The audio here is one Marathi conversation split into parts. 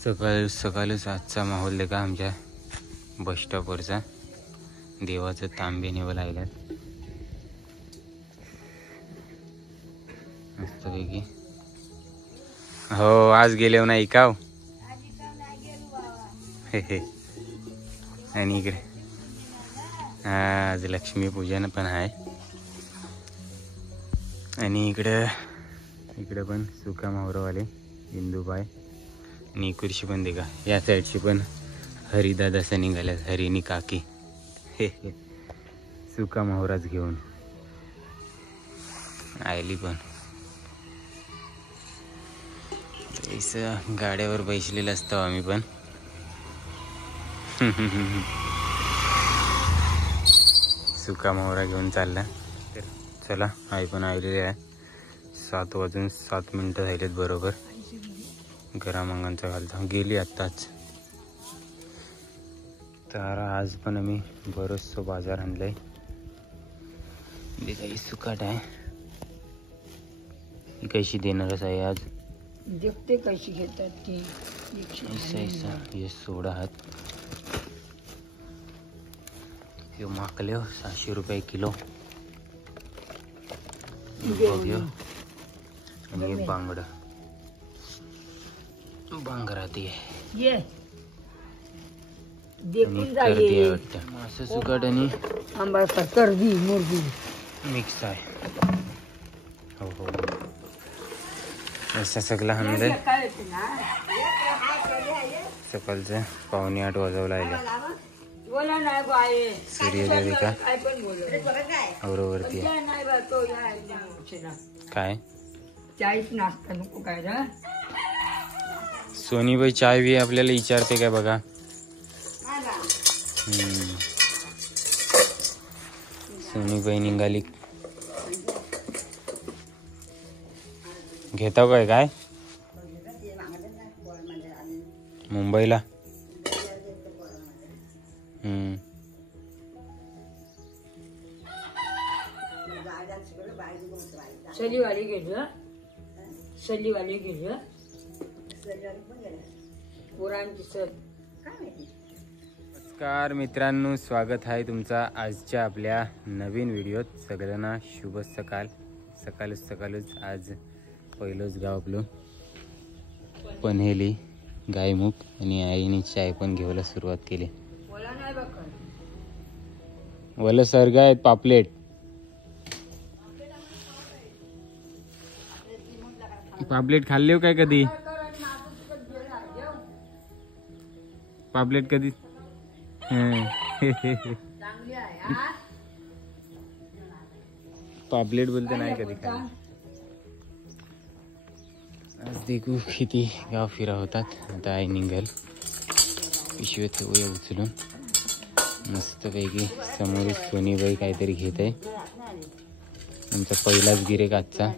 सकाळच आजचा माहोल देखा आमच्या बस स्टॉपवरचा. देवाचं तांबे निवं लागल्यात मस्तपैकी. हो आज गेले नाही का हे आणि इकडे आज लक्ष्मीपूजन पण आहे. आणि इकडे पण सुका मावरवाले इंदूबाई आणि इकडची पण देखा या साईडची पण हरिदादासा निघाल्यात. हरिणी काकी हे सुका मावराच घेऊन आयली पण. गाड्यावर बैसलेलं असतो आम्ही पण. सुका मावरा घेऊन चालला. तर चला आई पण आलेली आहे. 7:07 झालेत बरोबर. घरामंगांचा घालता गेली आत्ताच. तर आज पण आम्ही बरंचसं बाजार आणलंय. काही सुकाट आहे. ही कशी देणारच आहे आज. देखते कशी घेतात ती. ऐसा हे सोडा हात. हे माकले 600 रुपये किलो. आणि हे बांगड बांगराती आहे. ये देखून जाईल वाटतं. असं सुकाट आणि आंबा कर्दी मुर्गी मिक्स आहे. हो हो असं सगळं आणलंय. सकाळचं 7:45 वाजवला आहे. सूर्योदय देखा औरवरती काय 40 नाश्ता नको काय रा. सोनीबाई चाय बी आपल्याला विचारते काय बघा. सोनीबाई निघाली. घेता काय मुंबईला. सलीवाली गेलं पोरांची सर. नमस्कार मित्रांनो, स्वागत आहे तुमचा आजच्या आपल्या नवीन व्हिडिओत. सगळ्यांना शुभ सकाळ. सकाळच आज पहिलंच गाव आपलं पनहेली गायमुख. आणि आईने चाय पण घ्यायला सुरुवात केली. वल सर्ग आहेत पापलेट. पापलेट खाल्ले काय कधी? पापलेट कधी? पापलेट बोलते नाही कधी खाल्ले. आज देखू किती गाव फिरा होतात. आता आई निघाल पिशवी ठेवूया उचलून मस्तपैकी. समोर सोनीबाई काहीतरी घेत आहे. आमचा पहिलाच गिरेक आजचा.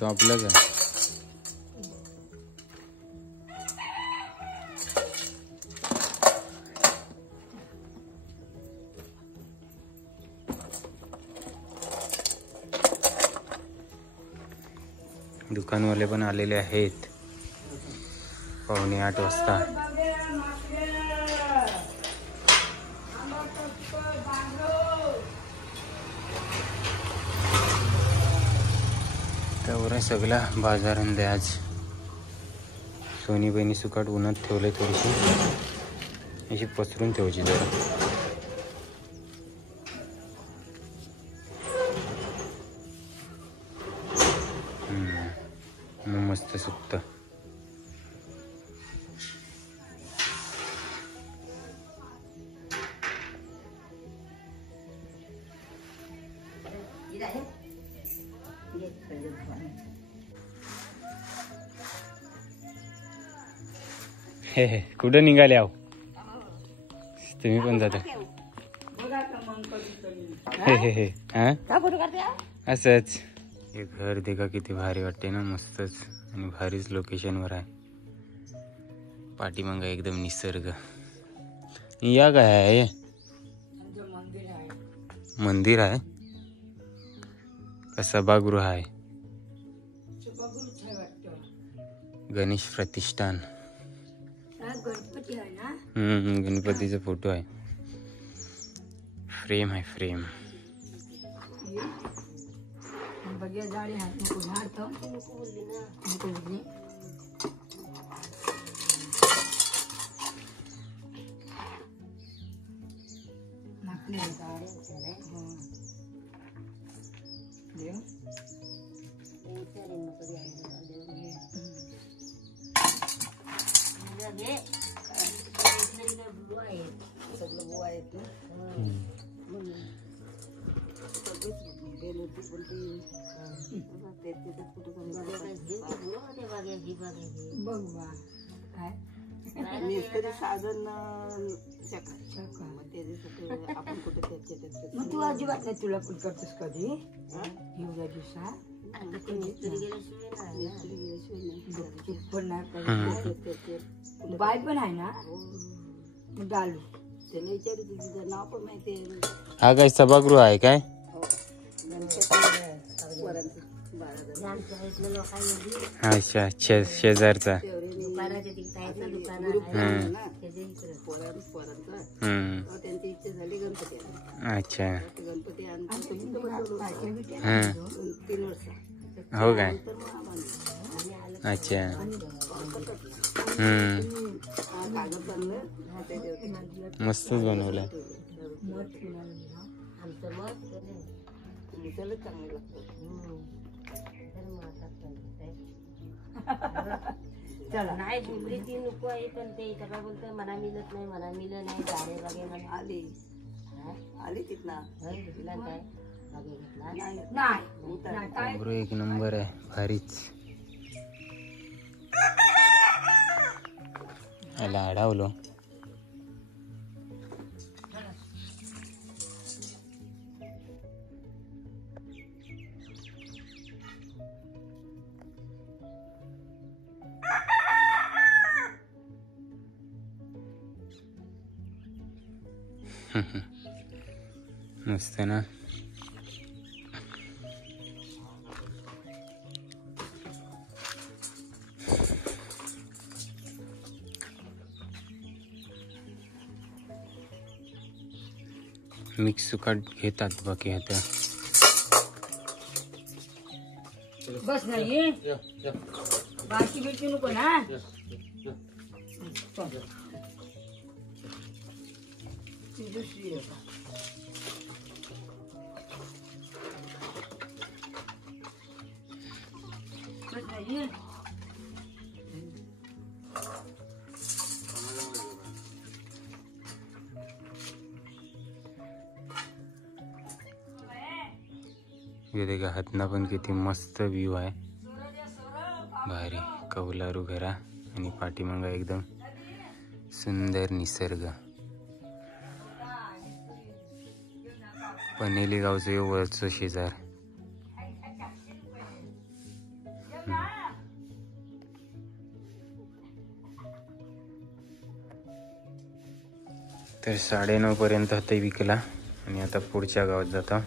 तो आपलाच आहे. दुकानवाले पण आलेले आहेत 7:45 वाजता. त्यावर सगळा बाजार आणलाय आज. सोनीबाईनी सुकाट उन्हात ठेवले. थोडीशी अशी पसरून ठेवायची जरा. मस्त सुकत. हे कुठं निघाले आहो तुम्ही पण जाता. असंच हे घर देखा किती भारी वाटते ना. मस्तच आणि भारीच लोकेशनवर आहे. पाठीमागं एकदम निसर्ग. या काय आहे? मंदिर आहे. मंदिर आहे का सभागृह आहे? सभागृहच आहे वाटतं. गणेश प्रतिष्ठान. हा गणपती आहे ना. गणपतीचा फोटो आहे. फ्रेम आहे फ्रेम. बघिया झाडे आहेत नको झाड तर नको बोलली ना. नको बोलली. बघ बा काय साधन मग तू अजिबात नाही तुला पण करतेस कधी एवढ्या दिवसात पण नाही बाय पण आहे ना डालू त्याला विचारू तुझं नाव पण माहिती आहे. हा काय सभागृह आहे काय? अच्छा शेजारचा. अच्छा हो काय? अच्छा मस्तच बनवलं. चला नाही बुबरी ती नको आहे पण ते त्याला बोलतं मना मिळत नाही मना मिळत नाही झाडे बागे आली आली तिथला काय बागे घेतला नाही एक नंबर आहे भारीच. याला अडवलो. मस्त ना. मिक्स सुकट घेतात बाकी आता. बस नाही बाकी बिलकी नको ना. दुसरी बस नाही देखा हातना पण किती मस्त व्ह्यू आहे. भारी कौलारू घरा आणि पाठीमागा एकदम सुंदर निसर्ग. पनेली गावचं वरचं शेजार. तर 9:30 पर्यंत ते विकला आणि आता पुढच्या गावात जातो.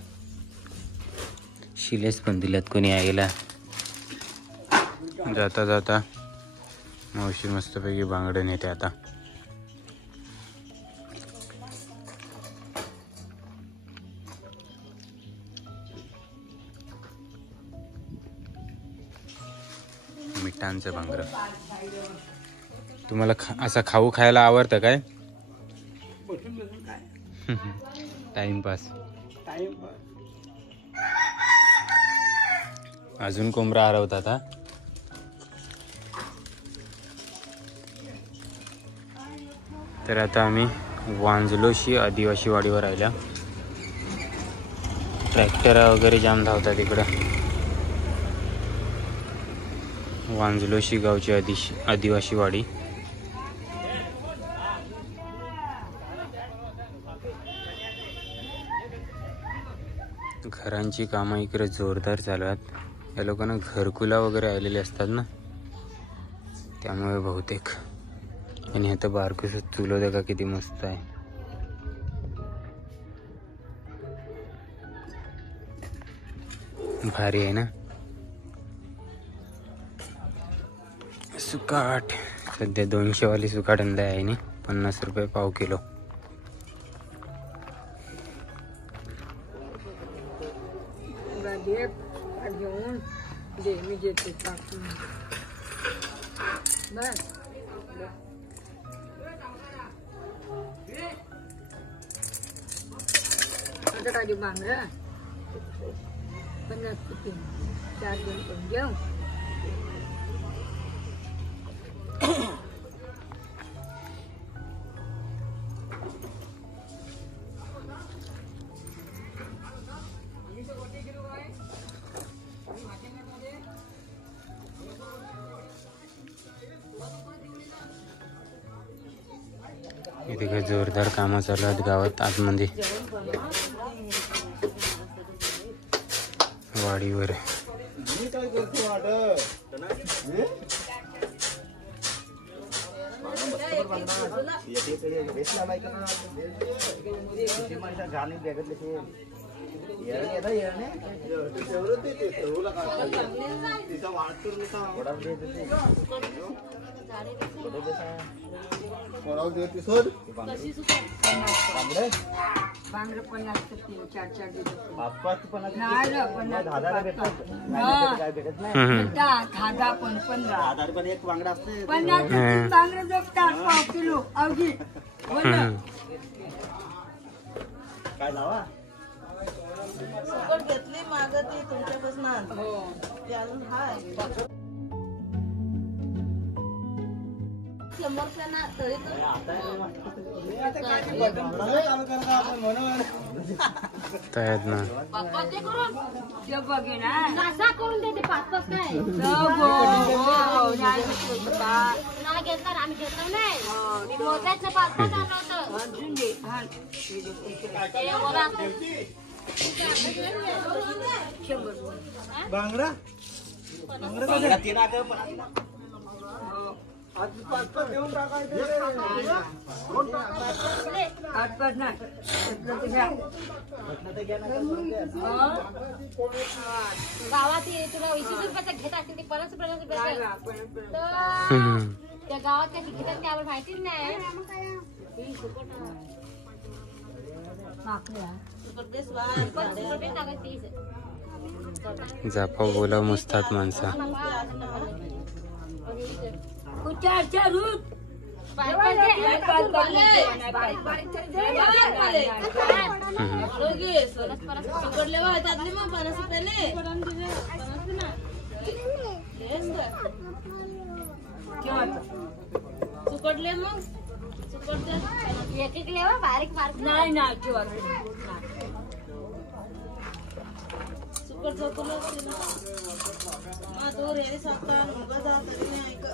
शिलेस पण दिल्यात कोणी यायला. जाता जाता मावशी मस्तपैकी बांगडे नेते आता. मिठांचं बांगड. तुम्हाला असा खाऊ खायला आवडतं काय? टाइमपास. अजून कोंबडा हरवतात हा. तर आता आम्ही वांजलोशी आदिवासी वाडीवर आल्या. ट्रॅक्टर वगैरे जाम धावतात इकडं. वांजलोशी गावची आदिवासी वाडी. घरांची कामं इकडे जोरदार चालू आहेत. या लोकांना घरकुला वगैरे आलेले असतात ना, त्यामुळे बहुतेक आणि आता बारकस चुल होतं का किती मस्त आहे. भारी आहे ना. सुकाट सध्या 200 वाली सुकाट आणलाय आहे आणि 50 रुपये पाव किलो. घेऊन दे मी घेते टाकून बस. आता काढू बांगडा 50 रुपये 4 जण करून घेऊ. इथे काही जोरदार कामं चालू आहेत गावात आतमध्ये वाडीवर. बांगडे 50 रुपये 4 देतो. 5-5 50 नाही रे, 50 धागा पण 15 10 पण एक बांगडा असते. 50 बांगडे जगतात पाव किलो अवघी. हो ना. काय लावा सुकट घेतली माग ती तुमच्यापासून ते अजून हाय समोरच्यांना तरी तयात ना ते बघे ना नासा करून देते 5-5 काय नाही घेतला आम्ही घेतलं नाही. मी मोत्याचं 5-5 आणलं होतं. अजून दे. हा. ते ओला बांगडा बांगडा 3 आग पण आज 5-5 देऊन टाकायचे. आठ नाही. गावात तुला 20 रुपयाचा घेत असतील ते 50 रुपयाचा त्या गावात कशी घेतात ते आम्हाला माहितीच नाही. जापा बोला मस्तात माणसा. सुकडले मग एक लेवा बारीक बारीक नाही नाही ठेवा. सुकट झोपलं असते ना मग तो रेडी सांगता उगा जा तरी नाही ऐक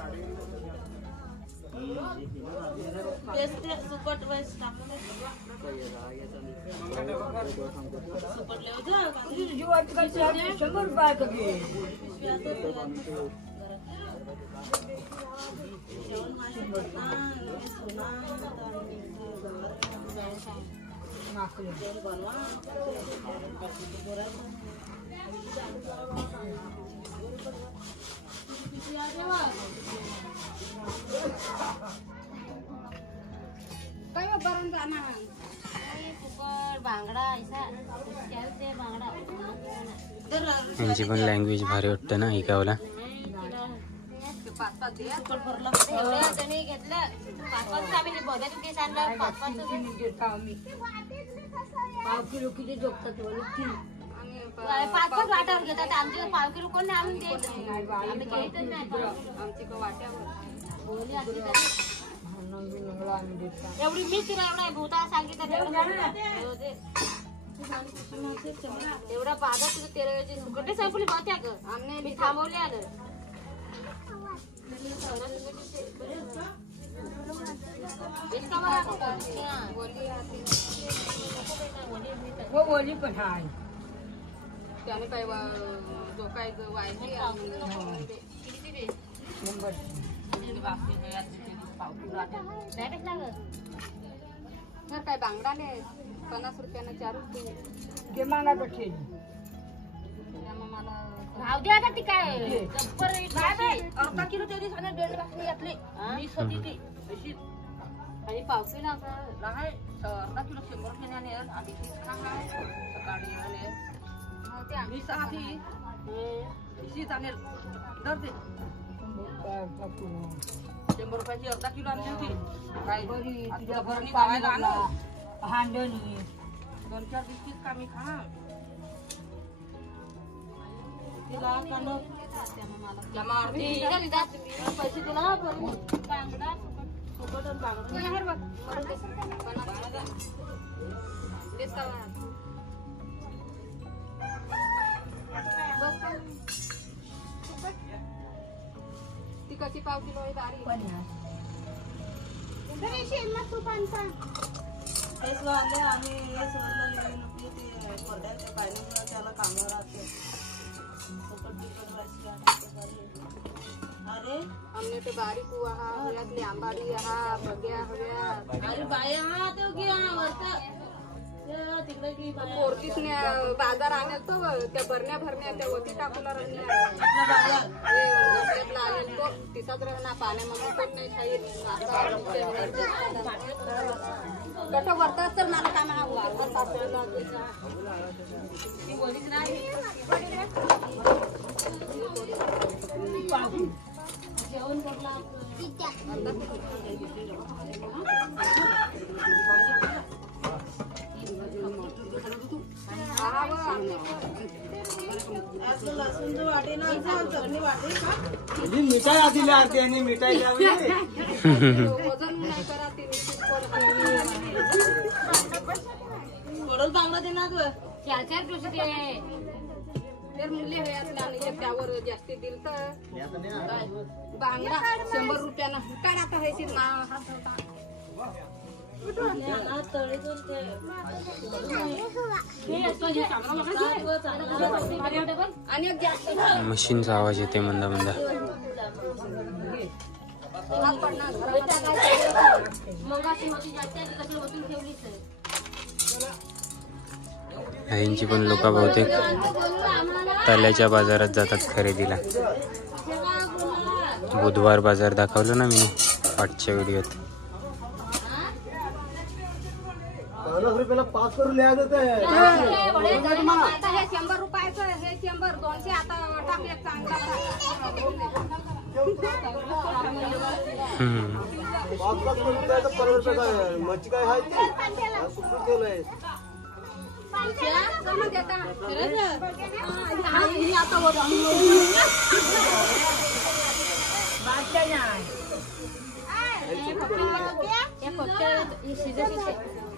ते सुकट वेस टाकलं सुकटले होतं जीवाची कशी आहे 100 रुपये कधी. बांगडा ऐसा बांगडा यांची पण लँग्वेज भारी वाटतं ना ऐकावला. सुकट भरला त्यांनी घेतलं 5-5 आम्ही बघायचं केस आणलं 5-5 पाव किलो किती जोगतात 5-5 वाट्यावर घेतात. आमचे पाव किलो कोण नाही आणून द्यायचं. आम्ही घ्यायचंच नाही. आमची वाट्यावर बोली असली तरी एवढी मी तिला एवढा भूता सांगितलं एवढा बाधा तुझं 13 सुकटे संपली बात्या ग. आम्ही मी थांबवले आलं हो बोली पण आहे त्याने काय जो काय वाय तर काय बांगडा नाही 50 रुपयानं 4 रुपये घे मागा कठे भाव द्या आता ती काय जब्बर अर्धा किलो तेवढी सांगा 1.5 लाख यातली 20 होती ती अशी आणि पावसी ना नाही अर्धा किलो 100 रुपये आणि आधी सकाळी आले हो ते आम्ही साथी इशी चालेल दर ते 100 रुपयाची अर्धा किलो आणली होती काय बरी तुझ्या भरणी गावाला आलो हांडणी 2-4 बिस्किट कामी खा तिला कांदा जमा अर्धी पैसे दिला बांगडा सुकटन बांगडा हे बघ ती कशी पाव किलो आहे दारी हेच वाले आम्ही हे सोडलं लिहिलं नकली ते पडद्याच्या पाहिजे त्याला कामावर राहते अरे हमने तो बारीक हुआ यातली आंबाडी हा बग्या हव्या अरे बाया हा ते की वरता तिकडे की पोरतीसने बाजार आणेल तो त्या भरण्या त्या वती टाकूला आणेल तो तिचाच राहणार पाण्यामध्ये पण नाही खाईल कट वरतात तर मला काय म्हणा सापडला ती बोलीच नाही जेवण पडला लसूण जो वाटे ना चटणी वाटे का मिठाई आधी आरती आणि मिठाई लावली वजन नाही करा ती थोडं बांगडा दे ना ग 4 दिवसाची आहे तर मूल्य हे असल्याने त्यावर जास्ती दिल तर बांगडा 100 रुपयानं काय आता हे आणि जास्त मशीनचा आवाज येते मंदा मंदा. यांची पण लोक बहुतेक ताल्याच्या बाजारात जातात खरेदीला. बुधवार बाजार दाखवलं ना मी पाठच्या व्हिडिओत. 50 रुपयाला 5 करून लिहा आता हे 100 रुपयाचं हे 100 200 आता टाकले चांगला 5 करून द्यायचं परवडतं काय मच्छी काय आहे ते सुकून ठेवलंय.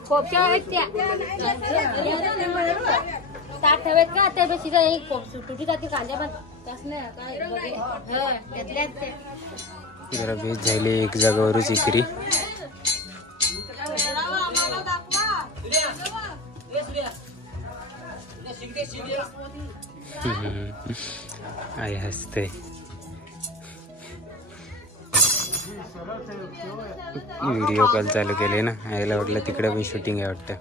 खोपच्या आहेत त्या ताट ठेवत का त्या शिजा एक तुटी जाते कांद्या पण त्याच नाही काय त्यातल्याच जरा बेस झाली एक जागावरच इकरी. आई हसते. व्हिडिओ कॉल चालू केले ना, आईला वाटलं तिकडे पण शूटिंग आहे वाटतं.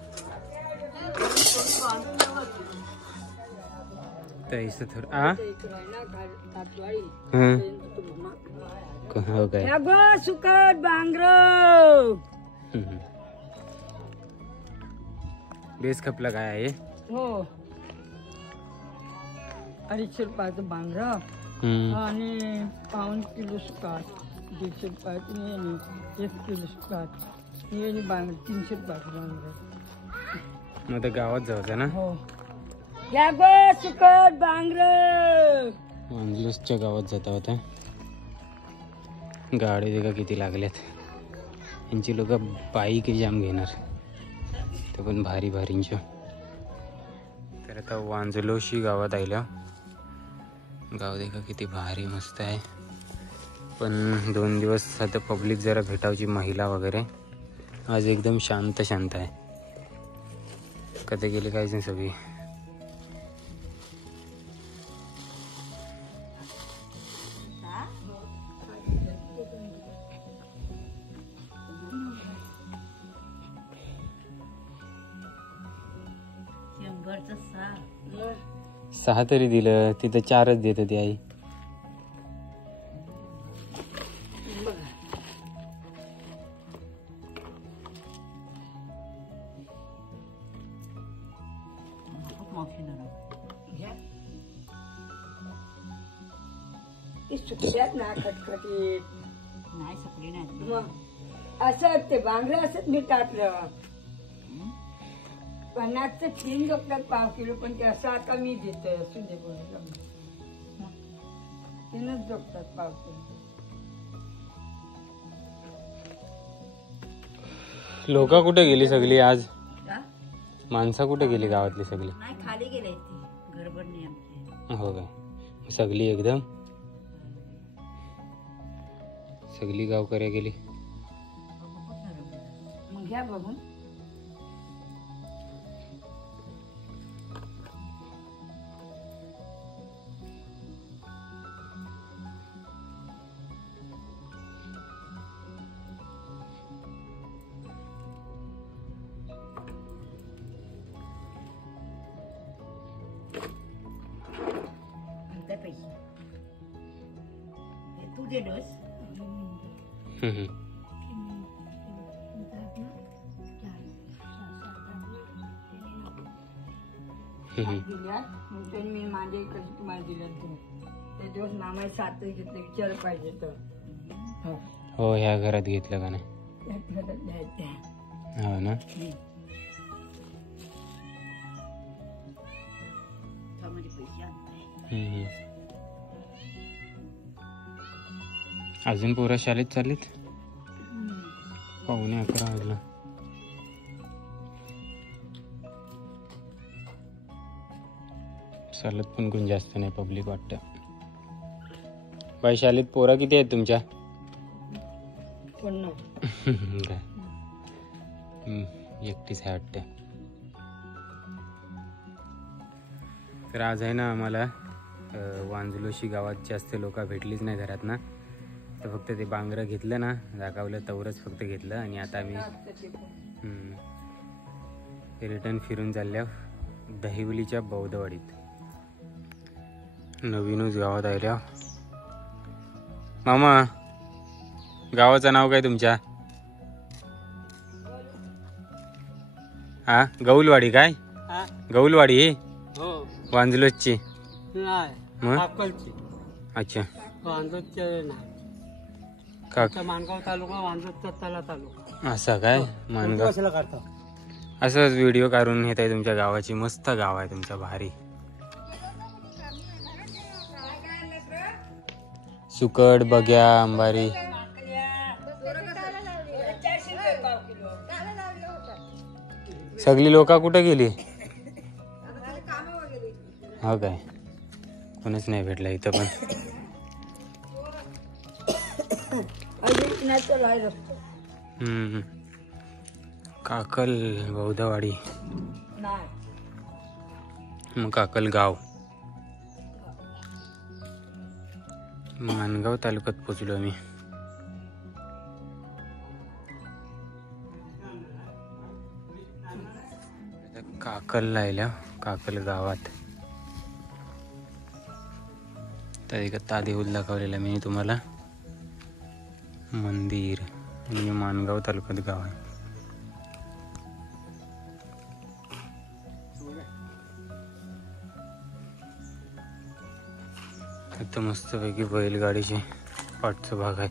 हो काय सुकट बांगर बेस खपला काय आहे. हो 250 रुपयाचं बांगर आणि पाऊण किलो सुकाट 150 रुपयाचं 1 किलो सुकाट हे बांगर 300 रुपयाचं बांगर. मग तर गावात जायचं ना. हो या गो सुकट बांगर अंजलूसच्या गावात जाता होता. गाडी देखा किती लागल्यात. यांची लोक बाईक जाम घेणार ते पण भारी भारींच्या. तर आता वांजलोशी गावात आयला. गाव देखा किती भारी मस्त आहे. पण 2 दिवस आता पब्लिक जरा भेटावची महिला वगैरे. आज एकदम शांत शांत आहे. कधी गेली काहीच नाही सगळी. वरचं 6. 6 तरी दिलं, तिथं 4च देत होती आई. ती सुकल्यात ना खटखटीत. नाही सुकली नाही. मग असं ते बांगडे असत मी टाकलं. 50चे 3 जोगतात पाव किलो, पण ते असं आता मी देतोय. असू दे बोलायला 3च जोगतात पाव किलो. लोक कुठे गेली सगळी आज? का? माणसं कुठे गेली गावातली सगळी? नाही खाली गेले ती. गडबड नाही आमची. हो काय? सगळी एकदम सगळी गावकऱ्या गेली. मग घ्या बघून. पैसे तू दे डोस. दिल्यात मग त्यांनी मी माझ्या इकडे तुम्हाला दिल्यात. ते दिवस मामाने 7 घेतले. विचार पाहिजे तर. हो, ह्या घरात घेतलं का नाही? हो ना. अजून पोरं शाळेत चाललीत? 11:15 वाजला. चालत पण कोण जास्त नाही, पब्लिक वाटतं. बाई, शाळेत पोरं किती आहेत तुमच्या? काय एकटीच आहे वाटतं. तर आज आहे ना आम्हाला वांजलोशी गावात जास्त लोक भेटलीच नाही घरात ना, तर फक्त ते बांगरं घेतलं ना, दाखवलं तेवढंच फक्त घेतलं. आणि आता आम्ही रिटर्न फिरून चालल्या दहिवलीच्या बौद्धवाडीत. नवीनच गावात आल्या. मामा, गावाचं नाव काय तुमच्या? हा, गौलवाडी. काय गौलवाडी? वांजलोची? अच्छा. मानगाव तालुका, वांजोदचा तालुका. असं काय? मानगाव. असंच व्हिडिओ काढून येत आहे तुमच्या गावाची. मस्त गाव आहे तुमचं, भारी. सुकट, बग्या, अंबारी. सगळी लोक कुठे गेली? हो काय? कोणच नाही भेटला इथं पण. काकल बौद्धवाडी, मग काकल गाव. मानगाव तालुक्यात पोचलो आम्ही. काकलला आल्या, काकल गावात. तर एक तादेहूल दाखवलेला मी तुम्हाला मंदिर. म्हणजे मानगाव तालुक्यात गाव आहे. आता मस्तपैकी बैलगाडीचे पाठचा भाग आहे.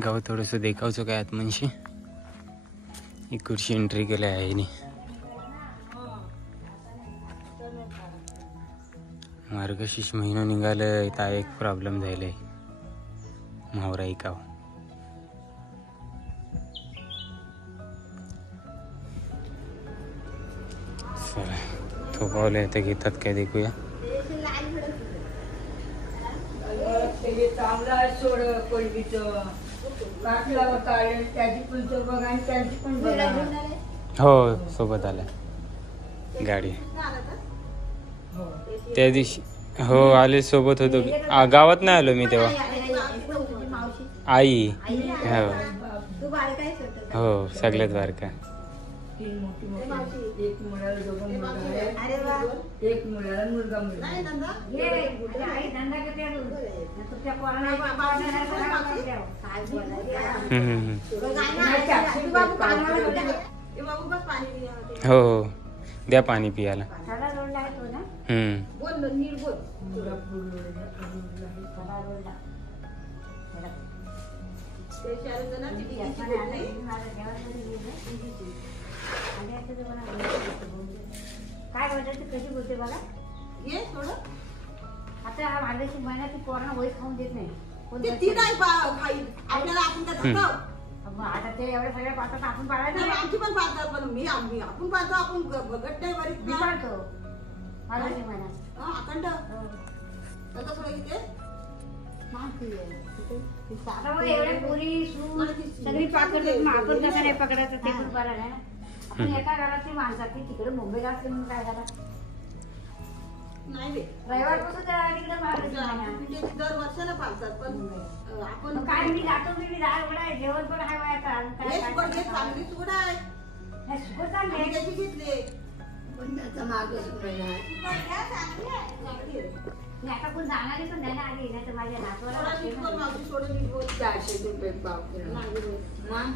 गाव थोडंसं देखावचं काय आतमनशी. इकडची एंट्री केली आहे. मार्गशीर्ष महिना निघालं, इथं एक प्रॉब्लेम झालाय. मावरा ऐकाव. चला, थोपावले ते घेतात काय देखूया. सोड कोलबीचं काटला त्याची पण बघा आणि त्यांची पण बघा. हो, सोबत आल्या गाडी त्या दिवशी. हो, आले, सोबत होतो. गावात नाही आलो मी तेव्हा. आई. हो, सगळ्यात बारका. तीन मोठी मोठी, एक मुलाला दोघं मुलगा आहे, अरे वा. एक मुलाला मुलगा मुलगा. नाही धंदा बाबू बस पाणी पिया. हो हो द्या पाणी पियाला. बोल नीट बोल. ते चार जण तिघीची बोलली. काय बोलते कशी बोलते बघा. ये थोडं. आता हा मार्गशी महिन्यात पोरांना वही खाऊन देत नाही. ते ती नाही खाईल आपल्याला. आपण काय धक्का. आता ते एवढे सगळे पाहतात आपण पाळायचं. आमची पण पाळतात पण आपण पाळतो. आपण बघत नाही बरीच मी पाळतो मार्गशी महिन्यात. अखंड त्याचा थोडं किती एवढ्या पोरी सगळी पकडतात. आपण कसं नाही पकडायचं ते पण बरं नाही ना. आपण एका घरातली माणसं तिकडे मुंबईला असते म्हणून काय झालं. नाही रविवारपासून तिकडे दर वर्षाला पाळतात पण आपण काय मी जातो मी डाळ उघडा आहे जेवण पण आहे वायाचा चांगली सुगड आहे. सुगड चांगली आहे. त्याची घेतले पण त्याचा मार्ग सुटायला आहे. मी आता कोण जाणारी पण नाही ना आधी नाही तर माझ्या नातवाला 400 रुपये पाव किलो. मग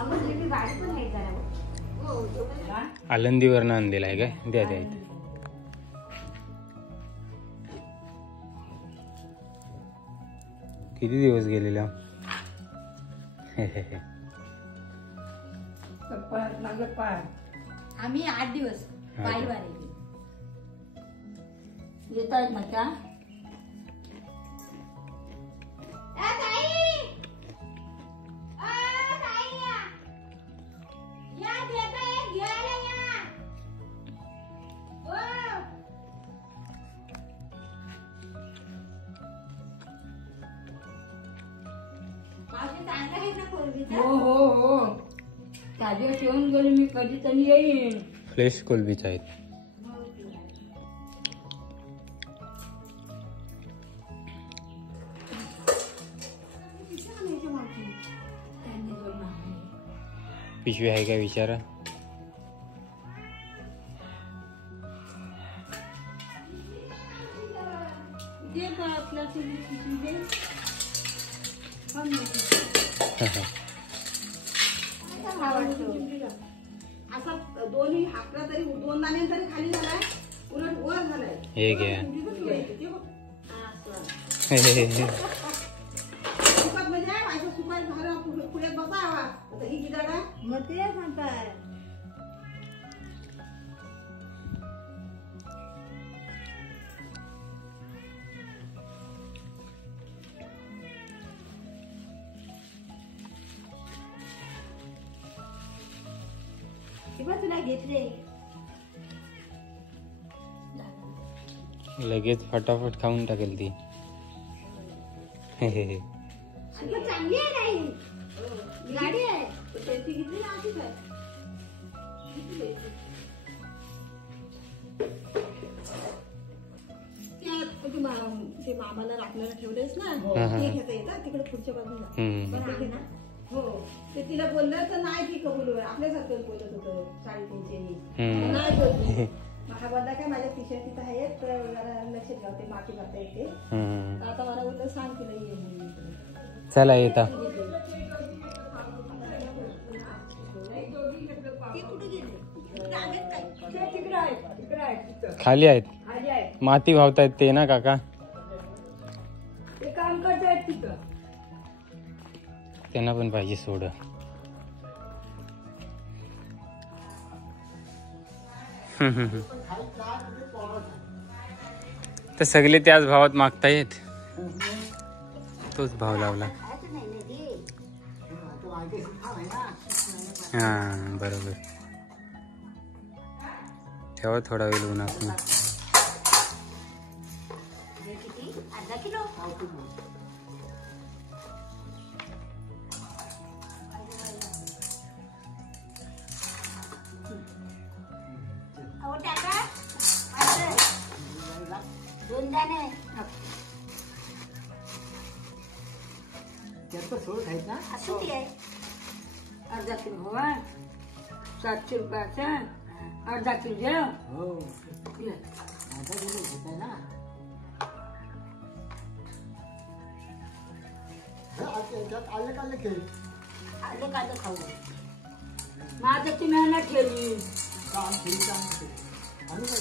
आपण मी गाडी पण नाही जरा. आळंदीवरनं आणलेला आहे काय. द्या द्या इथे. किती दिवस गेलेला. आम्ही 8 दिवस पायीवारी येत आहेत ना त्या. हो हो हो ताज्या ठेवून गेले मी कधीतरी येईन. फ्रेश कोलबीच आहेत. पिशवी आहे का विचारा. असा दोन्ही हाकला तरी 2 दाणे तरी खाली झालाय. उलट वर झालाय. हे घ्या. सुपात म्हणजे असं सुपात झालं पुढे बसावा. आता ही गिदाडा मग ते म्हणताय. तुला घेतले लगेच फटाफट खाऊन टाकेल ती. चांगली आहे नाही गाडी आहे. त्यांची घेतली ना अशीच आहे. ते मामाला राखण्याला ठेवलेस ना ते घेता येतात तिकडे पुढच्या बाजूला. हो ते तिला बोललं तर नाही ती कबूल होईल. आपल्यासारखं बोलत होतं 350 नाही बोलली. मला बोलला काय माझ्या टी-शर्ट तिथं आहेत तर जरा लक्ष ठेवते माती भरता येते. आता मला बोललं सांग तिला ये म्हणून. चला येता. खाली आहेत. माती भावतायत ते ना काका. ते काम करतायत तिथं. त्यांना पण पाहिजे सोड. तर सगळे त्याच भावात मागतायत. तोच भाव लावला. हा बरोबर. ठेवा थोडा वेळ उन्हात. अर्धा किलो टाका. 2 दाणे त्याचं सोड आहेत ना. सुटी आहे. अर्धा किलो हवा 700 रुपयाचा अर्धा किलो दे हो ये. आता किलो घेत आहे ना आले काले खेळ आले कांदे खाऊ माझं ती मेहनत ठेवली काम खेळी काम खेळ आणि काय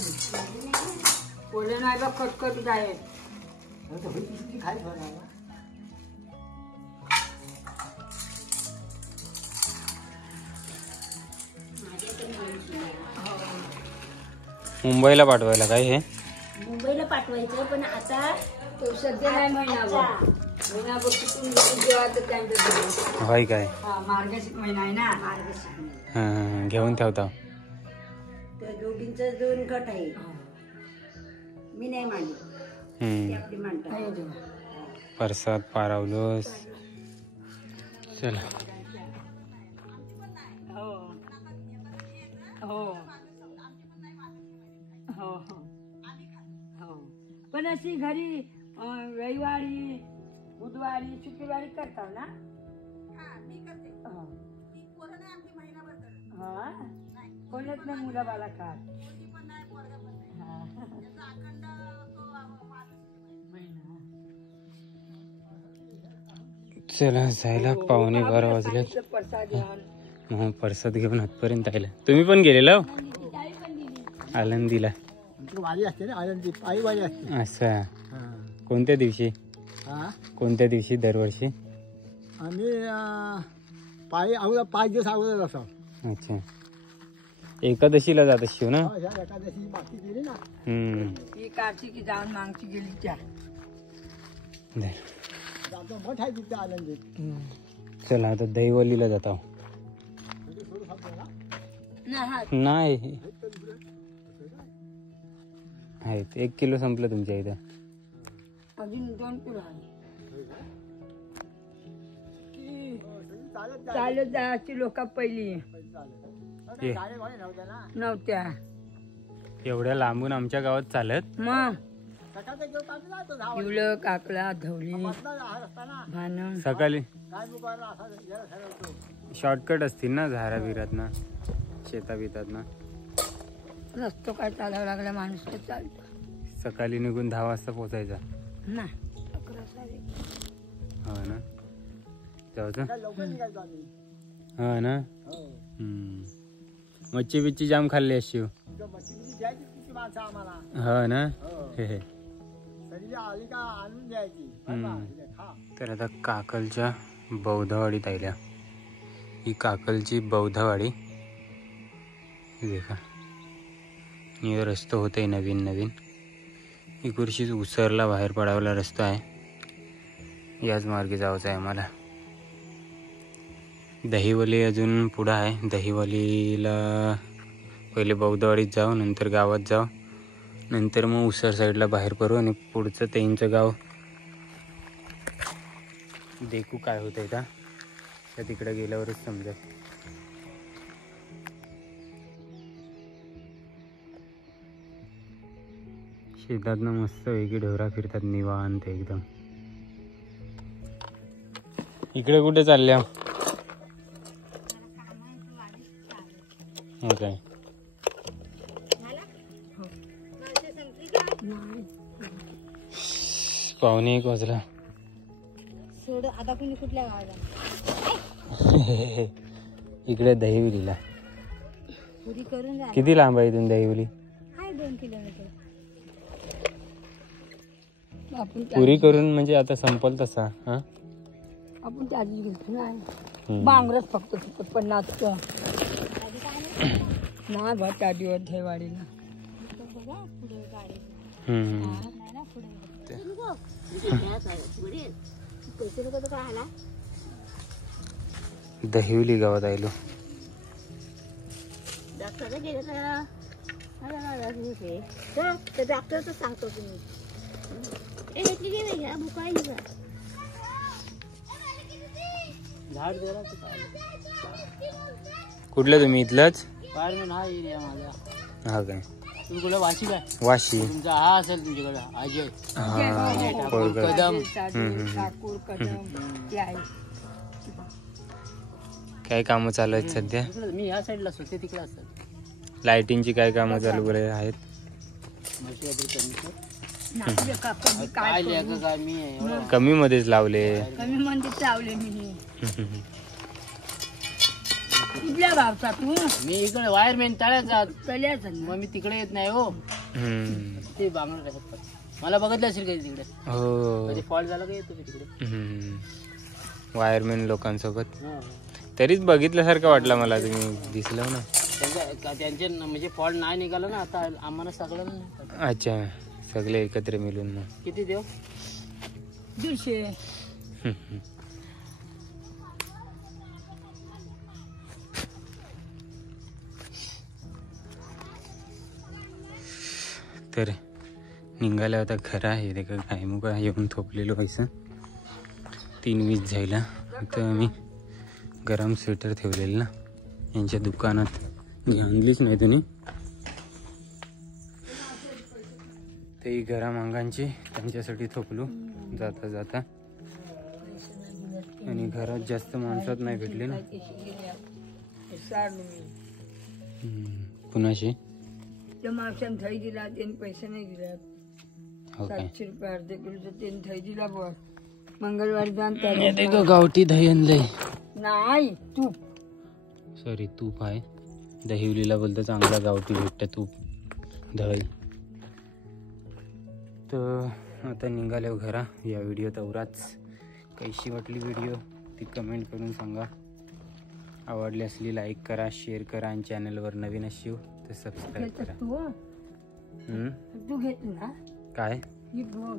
बोलले नाही बा कटकट आहे तर होई किती खायच होणार ना मुंबईला पाठवायला काय हे मुंबईला पाठवायचं पण आता सध्या नाही महिनाभर तिथून जेवायचं त्यांचं होय काय हा मार्गशीर्ष महिना आहे ना मार्गशीर्ष हां घेऊन ठेवता त्या दोघींचा 2 गट आहे मी नाही मांडली ती आपली मांडतात प्रसाद पारावलोस चला हो हो हो हो हो पण अशी घरी रविवारी बुधवारी शुक्रवारी करताव ना हा कोणच नाही मुला बाला खात चला जायला 11:15 वाजले मग प्रसाद घेऊन हातपर्यंत आला तुम्ही पण गेलेला आळंदीला वारी असते ना आनंदी पायी वारी असते असं कोणत्या दिवशी हा कोणत्या दिवशी दरवर्षी आम्ही पायी अगोदर 5 दिवस अगोदर असो अच्छा एकादशीला जात असशीव ना एकादशी बाकी गेली ना ही कार्तिकी जाऊन मागची गेली त्या जातो मोठा आहे तिथे आनंदीत चला आता दहिवलीला जात आहो नाही आहेत 1 किलो संपलं तुमच्या इथं अजून 2 किलो चालत जायची लोक पहिली नव्हत्या एवढ्या लांबून आमच्या गावात चालत मग पिवलं काकला धवली भान सकाळी शॉर्टकट असतील ना झारा बिरात ना शेता बितात ना रस्तो काय चालावं लागला माणूस तर चालतो सकाळी निघून 10 वाजता पोचायचा ना 11 हो ना जाऊचं हो ना मच्छी बिच्ची जाम खाल्ली अशी हो ना तर आता काकलच्या बौद्धवाडीत आल्या ही काकलची बौद्धवाडी देखा हे रस्तो होते नवीन नवीन इकडशीच उसरला बाहेर पडायला रस्ता आहे याच मार्गे जायचं आहे आम्हाला दहिवली अजून पुढं आहे दहिवलीला पहिले बौद्धवाडीत जाऊ नंतर गावात जाऊ नंतर मग उसर साईडला बाहेर पडू आणि पुढचं त्यांचं गाव देखू काय होतंय का त्या तिकडे गेल्यावरच समजेल शेतातनं मस्त वेगळी ढोरा फिरतात निवांत एकदम इकडे कुठे चालल्या हो काय पावणे 1 वाजला सोड आता कुणी कुठल्या गावाला इकडे दहिवलीला पुरी करून जा किती लांब आहे इथून दहिवली हाय 2 किलोमीटर आपण पुरी करून म्हणजे आता संपल तसा हा आपण त्या आधी गेलो नाही बांगरच फक्त 50 नाही भर त्या दिवस दहिवाडीला बघा पुढे गाडी नाही ना पुढे पैसे लोक तर काय आला दहिवली गावात आलो डॉक्टर गेलं तर डॉक्टरच सांगतो तुम्ही कुठलं तुम्ही इथलंच हा एरिया माझा हा काय तुम्ही कुठे वाशी काय वाशी तुमचा हा असेल तुमच्याकडे अजय कोळगड कदम ठाकूर कदम ते आहे काय कामं चालू आहेत सध्या? मी या साईडला असतो, ते तिकडे असतात. लाईटिंगची काय कामं चालू आहेत? म्हशी वगैरे कमी नागपूर कापड मी काय काय करू? लिहायचं काय मी आहे एवढं. कमी मध्येच लावले. कमी मंदीत लावले मी. कुठल्या गावचा तू? मी इकडे वायरमॅन तळ्याचा. कल्याचा मग मी तिकडे येत नाही हो. हम्म. ते बांगडे राहतात. मला बघितलं असेल कधी तिकडे. हो. कधी फॉल्ट झाला का येतो मी तिकडे. वायरमॅन लोकांसोबत हा. तरीच बघितल्यासारखं वाटलं मला. तुम्ही दिसलं ना. त्यांचे म्हणजे फॉल्ट नाही निघाला ना, आता आम्हाला सगळं नाही. अच्छा, सगळे एकत्र मिळून मग. किती देऊ? 150. तर निघाल्या होता खरं आहे ते का काय मग येऊन थोपलेलो व्हायचं. 3:20 जायला. आता मी गरम स्वेटर ठेवलेलं ना यांच्या दुकानात. मी आणलीच नाही तुम्ही. तेही गरम अंगांची त्यांच्यासाठी थोपलो जाता जाता. आणि घरात जास्त माणसात नाही भेटले ना. कुणाशी त्या मावशान थै दिला, त्यांनी पैसे नाही दिला. हो काय? 700 रुपये अर्धे किलो त्यांनी थै दिला. बघ मंगळवारी जाऊन देखो गावठी दही आणलंय. नाही तूप. सॉरी, तूप आहे. दहिवलीला बोलतं चांगला गावठी भेटतं तूप दही. तर आता निघालो घरा. या व्हिडिओत एवढाच. कशी वाटली व्हिडिओ ती कमेंट करून सांगा. आवडली असली लाईक करा, शेअर करा. आणि चॅनलवर नवीन असेल तर सबस्क्राईब करा. तू घेतली ना काय? ही बघ.